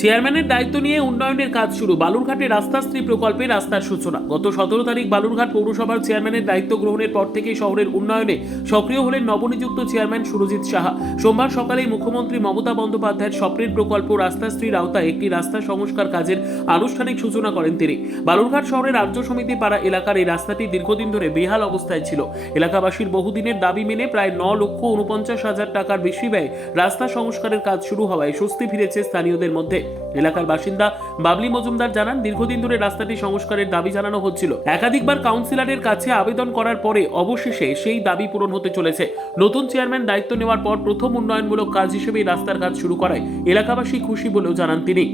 চেয়ারম্যানের দায়িত্ব নিয়ে উন্নয়নের কাজ শুরু। বালুরঘাটে রাস্তাশ্রী প্রকল্পে রাস্তার সূচনা। গত 17 তারিখ বালুরঘাট পৌরসভার চেয়ারম্যানের দায়িত্ব গ্রহণের পর থেকেই শহরের উন্নয়নে সক্রিয় হলেন নবনিযুক্ত চেয়ারম্যান সুরজিৎ সাহা। সোমবার সকালেই মুখ্যমন্ত্রী মমতা বন্দ্যোপাধ্যায়ের স্বপ্নের প্রকল্প রাস্তাশ্রীর আওতায় একটি রাস্তা সংস্কার কাজের আনুষ্ঠানিক সূচনা করেন তিনি। বালুরঘাট শহরের আর্য সমিতি পাড়া এলাকার এই রাস্তাটি দীর্ঘদিন ধরে বেহাল অবস্থায় ছিল। এলাকাবাসীর বহুদিনের দাবি মেনে প্রায় 9,49,000 টাকার বেশি ব্যয় রাস্তা সংস্কারের কাজ শুরু হওয়ায় স্বস্তি ফিরেছে স্থানীয়দের মধ্যে। এলাকার বাসিন্দা বাবলি মজুমদার জানান, দীর্ঘদিন ধরে রাস্তাটি সংস্কারের দাবি জানানো হচ্ছিল। একাধিকবার কাউন্সিলরের কাছে আবেদন করার পরে অবশেষে সেই দাবি পূরণ হতে চলেছে। নতুন চেয়ারম্যান দায়িত্ব নেওয়ার পর প্রথম উন্নয়নমূলক কাজ হিসেবে রাস্তার কাজ শুরু করায় এলাকাবাসী খুশি বলেও জানান তিনি।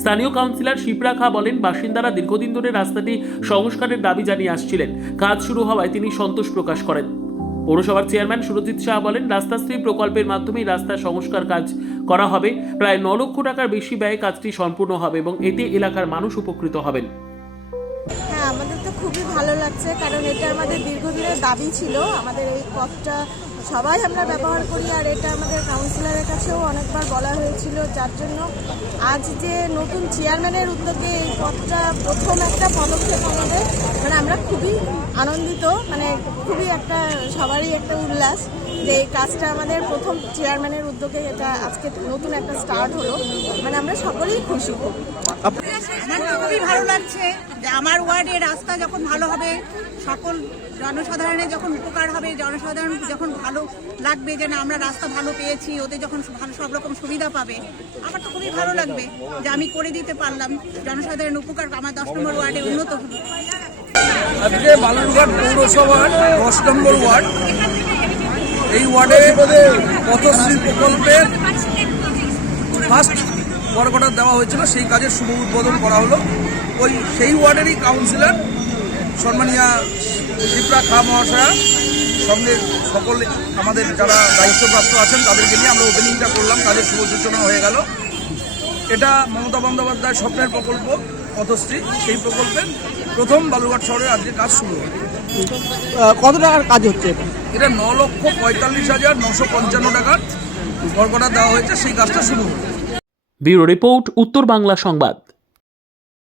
স্থানীয় কাউন্সিলর শিপ্রা খা বলেন, বাসিন্দারা দীর্ঘদিন ধরে রাস্তাটি সংস্কারের দাবি জানিয়ে আসছিলেন। কাজ শুরু হওয়ায় তিনি সন্তোষ প্রকাশ করেন। পৌরসভার চেয়ারম্যান সুরজিৎ সাহা বলেন, রাস্তাশ্রী প্রকল্পের মাধ্যমেই রাস্তা সংস্কার কাজ করা হবে। প্রায় 9 লক্ষ টাকার বেশি ব্যয়ে কাজটি সম্পূর্ণ হবে এবং এতে এলাকার মানুষ উপকৃত হবেন। হ্যাঁ, আমাদের তো খুবই ভালো লাগছে, কারণ এটা আমাদের দীর্ঘদিনের দাবি ছিল। আমাদের এই পথটা সবাই আমরা ব্যবহার করি, আর এটা আমাদের কাউন্সিলরের কাছেও অনেকবার বলা হয়েছিল, যার জন্য আজ যে নতুন চেয়ারম্যানের উদ্যোগে এই পথটা প্রথম একটা পদক্ষেপ আমাদের, মানে আমরা খুবই আনন্দিত, মানে খুবই একটা সবারই একটা উল্লাস যে এই কাজটা আমাদের প্রথম চেয়ারম্যানের উদ্যোগে এটা আজকে নতুন একটা স্টার্ট হলো। মানে আমরা সকলেই খুশি। আমার তো খুবই ভালো লাগছে যে আমার ওয়ার্ডে রাস্তা যখন ভালো হবে, সকল জনসাধারণের যখন উপকার হবে, জনসাধারণ যখন ভালো লাগবে যে না আমরা রাস্তা ভালো পেয়েছি, ওদের যখন ভালো সব রকম সুবিধা পাবে, আমার তো খুবই ভালো লাগবে যে আমি করে দিতে পারলাম। জনসাধারণ উপকার আমার 10 নম্বর ওয়ার্ডে উন্নত হবে। আজকে বালুরঘাট পৌরসভার 10 নম্বর ওয়ার্ড, এই ওয়ার্ডে পথশ্রী প্রকল্পের ফার্স্ট ওয়ার্কটা দেওয়া হয়েছিল, সেই কাজের শুভ উদ্বোধন করা হলো। সেই ওয়ার্ডেরই কাউন্সিলর সম্মানীয়া শিপ্রা খা মহাশয়া সঙ্গে সকল আমাদের যারা দায়িত্বপ্রাপ্ত আছেন তাদেরকে নিয়ে আমরা ওপেনিংটা করলাম, কাজের শুভ সূচনা হয়ে গেল। এটা মমতা বন্দ্যোপাধ্যায়ের স্বপ্নের প্রকল্প পথশ্রী, সেই প্রকল্পের প্রথম বালুরঘাট শহরে আজকে কাজ শুরু হলো। কত টাকার কাজ হচ্ছে এটা 9,45,955 টাকার ওয়ার্কটা দেওয়া হয়েছে, সেই কাজটা শুরু হলো। ব্যুরো রিপোর্ট, উত্তর বাংলা সংবাদ।